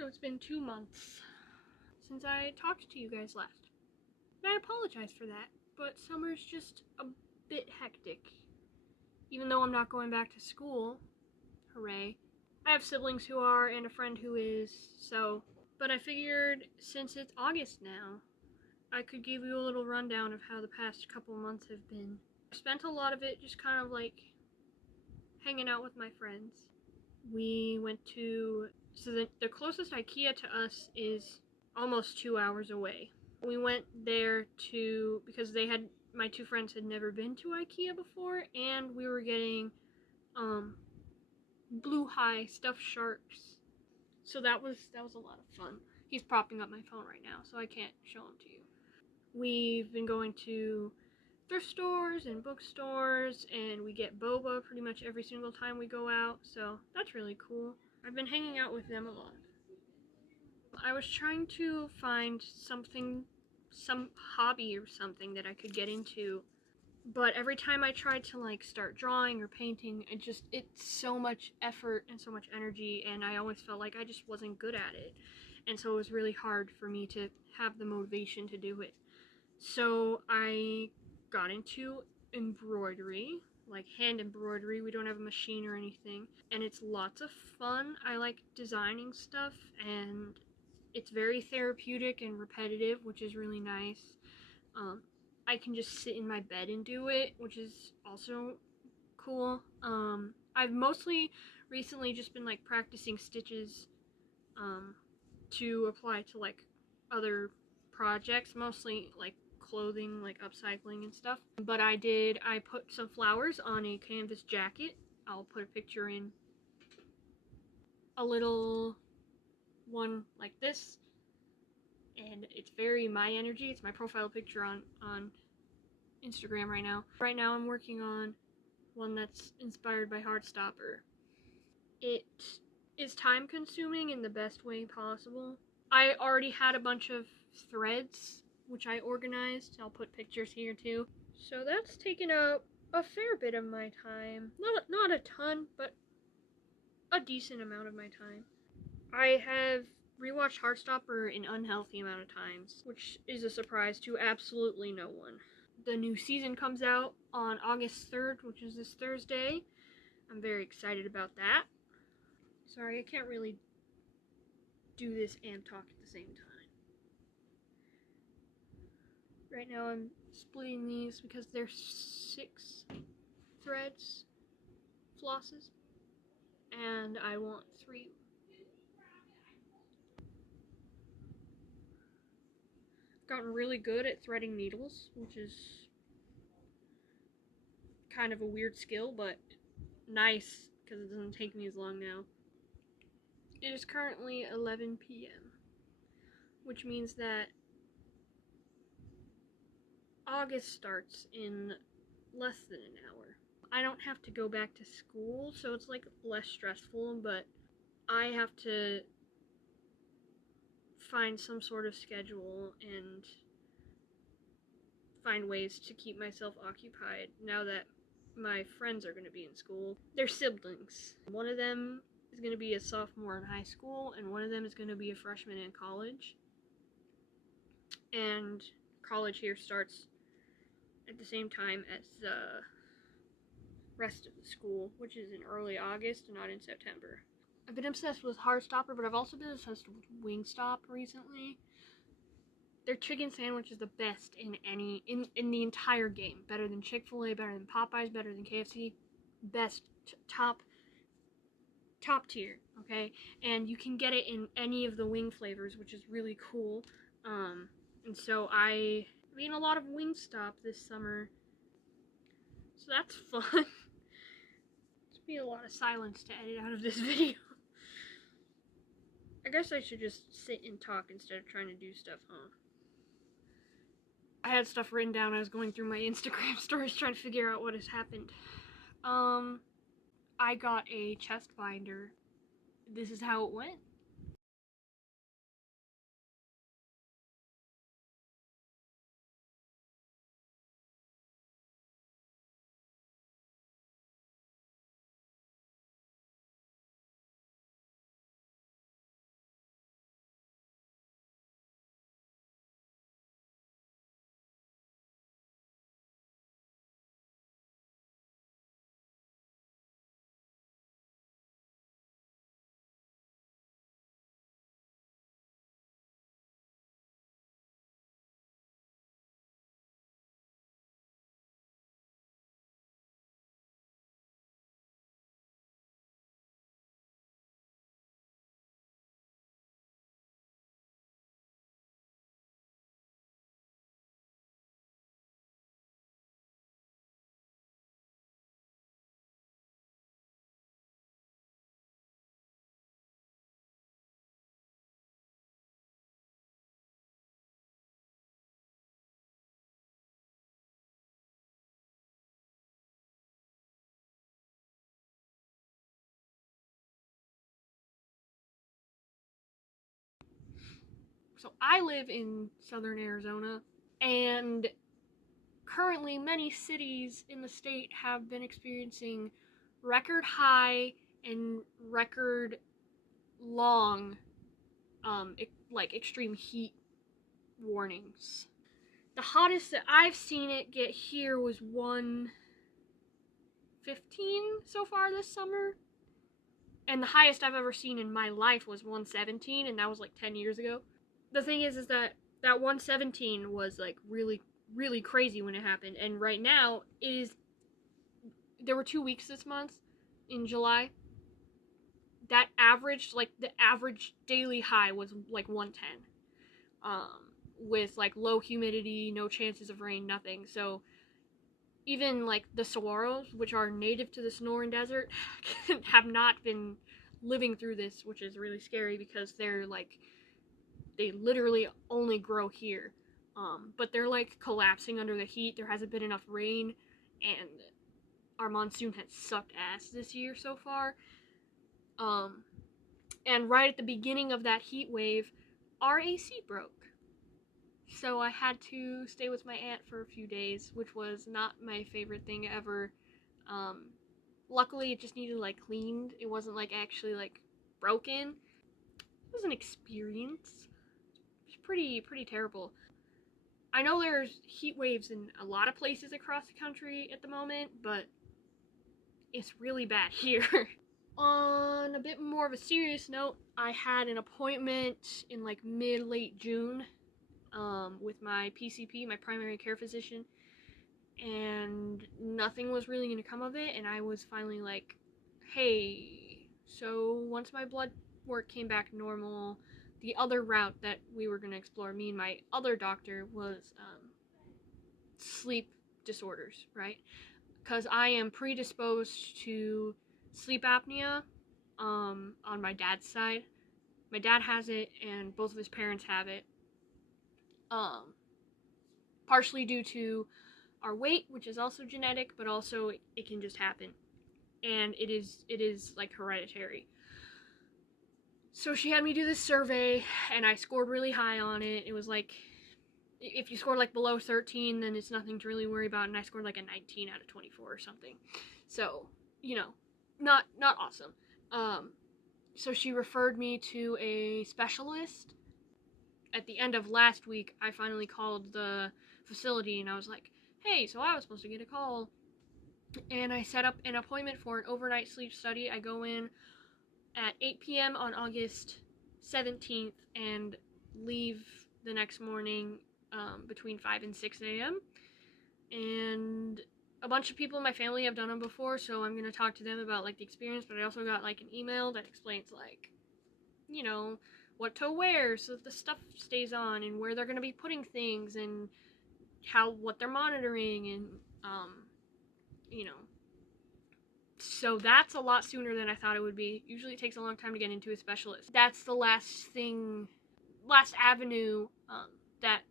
So it's been 2 months since I talked to you guys last. And I apologize for that, but summer's just a bit hectic. Even though I'm not going back to school, hooray. I have siblings who are and a friend who is, but I figured since it's August now, I could give you a little rundown of how the past couple months have been. I spent a lot of it just kind of like hanging out with my friends. We went to, the closest IKEA to us is almost 2 hours away. We went there because my two friends had never been to IKEA before, and we were getting blue high stuffed sharks. So that was a lot of fun. He's propping up my phone right now, so I can't show him to you. We've been going to thrift stores and bookstores, and we get boba pretty much every single time we go out, so that's really cool. I've been hanging out with them a lot. I was trying to find some hobby or something that I could get into, but every time I tried to like start drawing or painting, it's so much effort and so much energy, and I always felt like I just wasn't good at it, and so it was really hard for me to have the motivation to do it. So I got into embroidery, like hand embroidery. We don't have a machine or anything, and it's lots of fun. I like designing stuff, and it's very therapeutic and repetitive, which is really nice. I can just sit in my bed and do it, which is also cool. I've mostly recently just been like practicing stitches to apply to like other projects, mostly like clothing, like upcycling and stuff. But I put some flowers on a canvas jacket. I'll put a picture in, a little one like this, and it's very my energy. It's my profile picture on Instagram right now. Right now I'm working on one that's inspired by Heartstopper. It is time consuming in the best way possible. I already had a bunch of threads which I organized. I'll put pictures here too. So that's taken up a fair bit of my time. Not a ton, but a decent amount of my time. I have rewatched Heartstopper an unhealthy amount of times, which is a surprise to absolutely no one. The new season comes out on August 3rd, which is this Thursday. I'm very excited about that. Sorry, I can't really do this and talk at the same time. Right now I'm splitting these because there's 6 threads, flosses, and I want 3. I've gotten really good at threading needles, which is kind of a weird skill, but nice because it doesn't take me as long now. It is currently 11 p.m., which means that August starts in less than an hour. I don't have to go back to school, so it's like less stressful, but I have to find some sort of schedule and find ways to keep myself occupied now that my friends are going to be in school. They're siblings. One of them is going to be a sophomore in high school, and one of them is going to be a freshman in college. And college here starts at the same time as the rest of the school, which is in early August and not in September. I've been obsessed with Heartstopper, but I've also been obsessed with Wingstop recently. Their chicken sandwich is the best in the entire game. Better than Chick-fil-A, better than Popeyes, better than KFC. Best, top tier, okay? And you can get it in any of the wing flavors, which is really cool. And so I've eaten a lot of Wingstop this summer. So that's fun. There's be a lot of silence to edit out of this video. I guess I should just sit and talk instead of trying to do stuff, huh? I had stuff written down. I was going through my Instagram stories trying to figure out what has happened. I got a chest binder. This is how it went. So I live in southern Arizona, and currently many cities in the state have been experiencing record high and record long like extreme heat warnings. The hottest that I've seen it get here was 115 so far this summer, and the highest I've ever seen in my life was 117, and that was like 10 years ago. The thing is that 117 was like really really crazy when it happened, and right now it is. There were 2 weeks this month in July that averaged, like, the average daily high was like 110, with like low humidity, no chances of rain, nothing. So even like the saguaros, which are native to the Sonoran Desert, have not been living through this, which is really scary because they literally only grow here. But they're like collapsing under the heat. There hasn't been enough rain, and our monsoon has sucked ass this year so far. And right at the beginning of that heat wave, our AC broke. So I had to stay with my aunt for a few days, which was not my favorite thing ever. Luckily, it just needed like cleaned. It wasn't like actually like broken. It was an experience. It was pretty terrible. I know there's heat waves in a lot of places across the country at the moment, but it's really bad here. On a bit more of a serious note, I had an appointment in like mid-late June with my PCP, my primary care physician, and nothing was really going to come of it, and I was finally like, hey, so once my blood work came back normal, the other route that we were going to explore, me and my other doctor, was sleep disorders, right? Because I am predisposed to sleep apnea on my dad's side. My dad has it, and both of his parents have it. Partially due to our weight, which is also genetic, but also it can just happen, and it is like hereditary. So she had me do this survey, and I scored really high on it. It was like, if you score like below 13, then it's nothing to really worry about, and I scored like a 19 out of 24 or something. So, not awesome. So she referred me to a specialist. At the end of last week, I finally called the facility, and I was like, hey, so I was supposed to get a call, and I set up an appointment for an overnight sleep study. I go in at 8 p.m. on August 17th and leave the next morning between 5 and 6 a.m. And a bunch of people in my family have done them before, so I'm going to talk to them about like the experience, but I also got like an email that explains like, what to wear so that the stuff stays on, and where they're going to be putting things, and what they're monitoring, and so that's a lot sooner than I thought it would be. Usually it takes a long time to get into a specialist. That's the last avenue that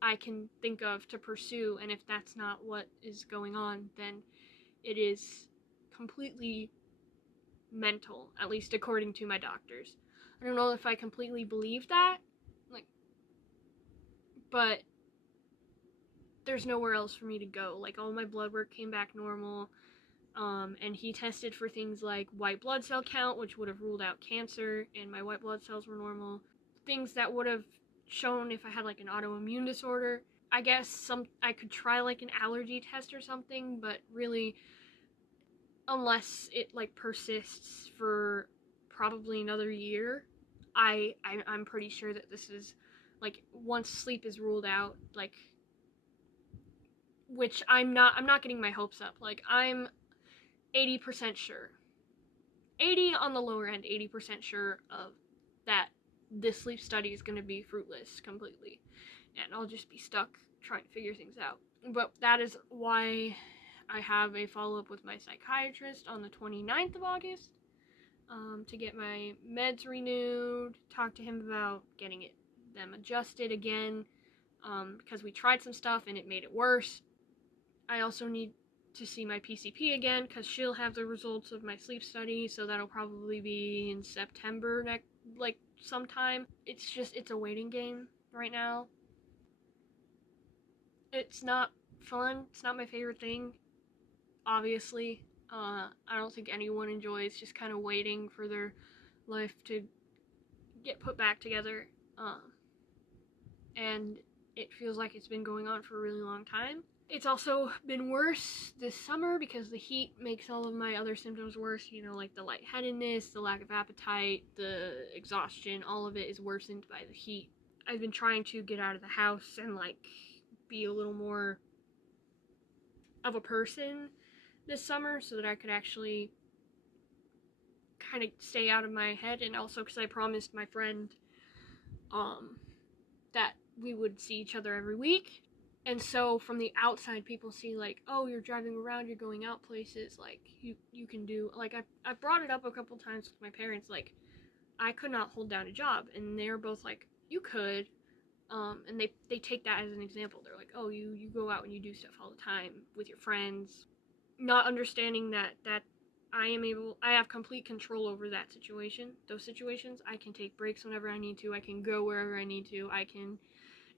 I can think of to pursue, and if that's not what is going on, then it is completely mental, at least according to my doctors. I don't know if I completely believe that, but there's nowhere else for me to go. Like, all my blood work came back normal, and he tested for things like white blood cell count, which would have ruled out cancer, and my white blood cells were normal. Things that would have shown if I had like an autoimmune disorder. I guess I could try like an allergy test or something, but really, unless it like persists for probably another year, I'm pretty sure that this is like, once sleep is ruled out, like, which I'm not getting my hopes up. Like, I'm 80% sure. 80 on the lower end, 80% sure of that this sleep study is going to be fruitless completely, and I'll just be stuck trying to figure things out. But that is why I have a follow-up with my psychiatrist on the 29th of August, to get my meds renewed, talk to him about getting them adjusted again, because we tried some stuff and it made it worse. I also need to see my PCP again, because she'll have the results of my sleep study, so that'll probably be in September sometime. It's a waiting game right now. It's not fun. It's not my favorite thing, obviously. I don't think anyone enjoys just kind of waiting for their life to get put back together. And it feels like it's been going on for a really long time. It's also been worse this summer because the heat makes all of my other symptoms worse, you know, like the lightheadedness, the lack of appetite, the exhaustion, all of it is worsened by the heat. I've been trying to get out of the house and like be a little more of a person this summer so that I could actually kind of stay out of my head, and also because I promised my friend that we would see each other every week. And so from the outside, people see like, oh, you're driving around, you're going out places, like you can do, like I brought it up a couple times with my parents, like I could not hold down a job, and they're both like, you could. And they take that as an example. They're like, oh, you go out and you do stuff all the time with your friends, not understanding that I have complete control over that situation, those situations. I can take breaks whenever I need to, I can go wherever I need to, I can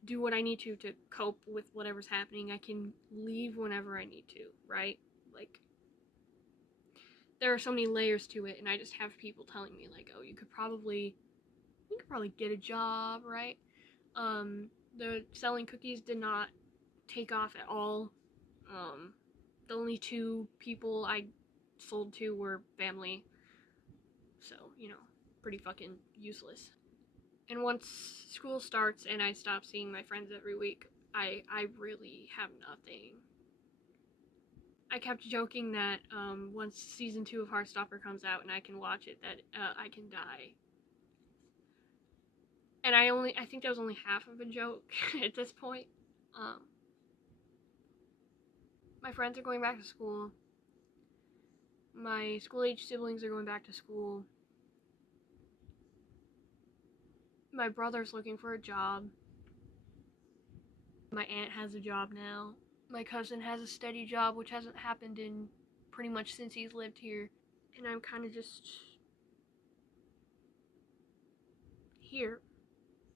do what I need to cope with whatever's happening, I can leave whenever I need to, right? Like, there are so many layers to it, and I just have people telling me like, oh, you could probably get a job, right? The selling cookies did not take off at all. The only two people I sold to were family, so, you know, pretty fucking useless. And once school starts and I stop seeing my friends every week, I really have nothing. I kept joking that once season 2 of Heartstopper comes out and I can watch it, that I can die. And I think that was only half of a joke at this point. My friends are going back to school. My school-age siblings are going back to school. My brother's looking for a job. My aunt has a job now. My cousin has a steady job, which hasn't happened in pretty much since he's lived here. And I'm kind of just here,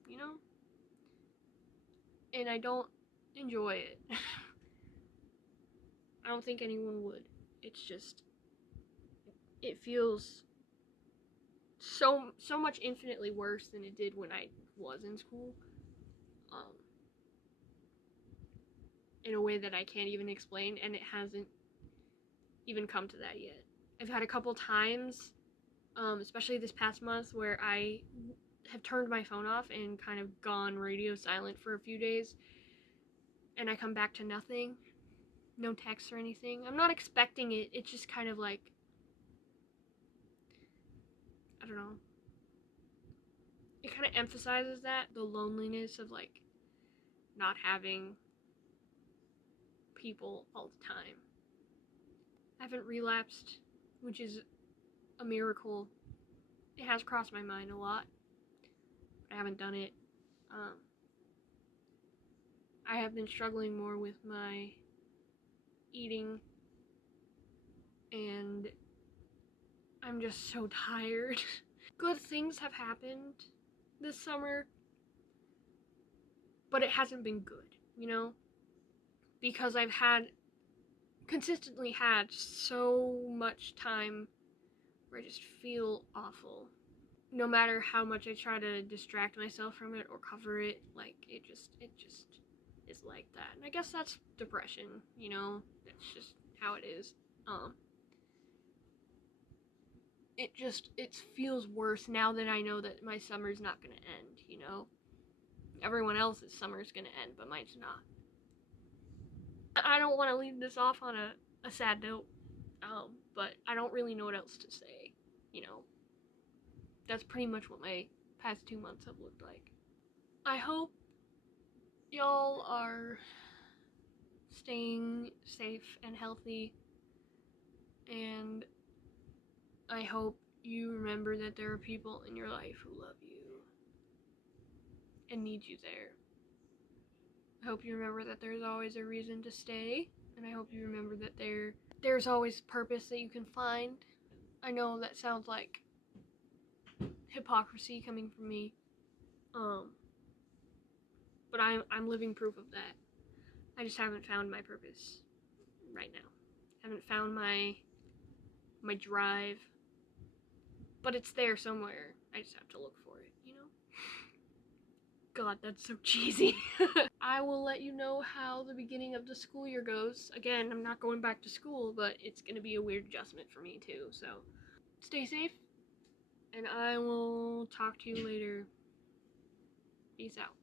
you know? And I don't enjoy it. I don't think anyone would. It's just, it feels so much infinitely worse than it did when I was in school. In a way that I can't even explain, and it hasn't even come to that yet. I've had a couple times, especially this past month, where I have turned my phone off and kind of gone radio silent for a few days, and I come back to nothing, no text or anything. I'm not expecting it, it's just kind of like, I don't know. It kind of emphasizes that, the loneliness of like not having people all the time. I haven't relapsed, which is a miracle. It has crossed my mind a lot. I haven't done it. I have been struggling more with my eating, and I'm just so tired. Good things have happened this summer, but it hasn't been good, you know? Because I've consistently had so much time where I just feel awful. No matter how much I try to distract myself from it or cover it, like, it just is like that. And I guess that's depression, you know? That's just how it is. It feels worse now that I know that my summer's not gonna end, you know? Everyone else's summer's gonna end, but mine's not. I don't want to leave this off on a sad note, but I don't really know what else to say, you know? That's pretty much what my past 2 months have looked like. I hope y'all are staying safe and healthy, and I hope you remember that there are people in your life who love you and need you there. I hope you remember that there's always a reason to stay, and I hope you remember that there's always purpose that you can find. I know that sounds like hypocrisy coming from me. But I'm living proof of that. I just haven't found my purpose right now. Haven't found my drive. But it's there somewhere. I just have to look for it, you know? God, that's so cheesy. I will let you know how the beginning of the school year goes. Again, I'm not going back to school, but it's gonna be a weird adjustment for me too, so stay safe, and I will talk to you later. Peace out.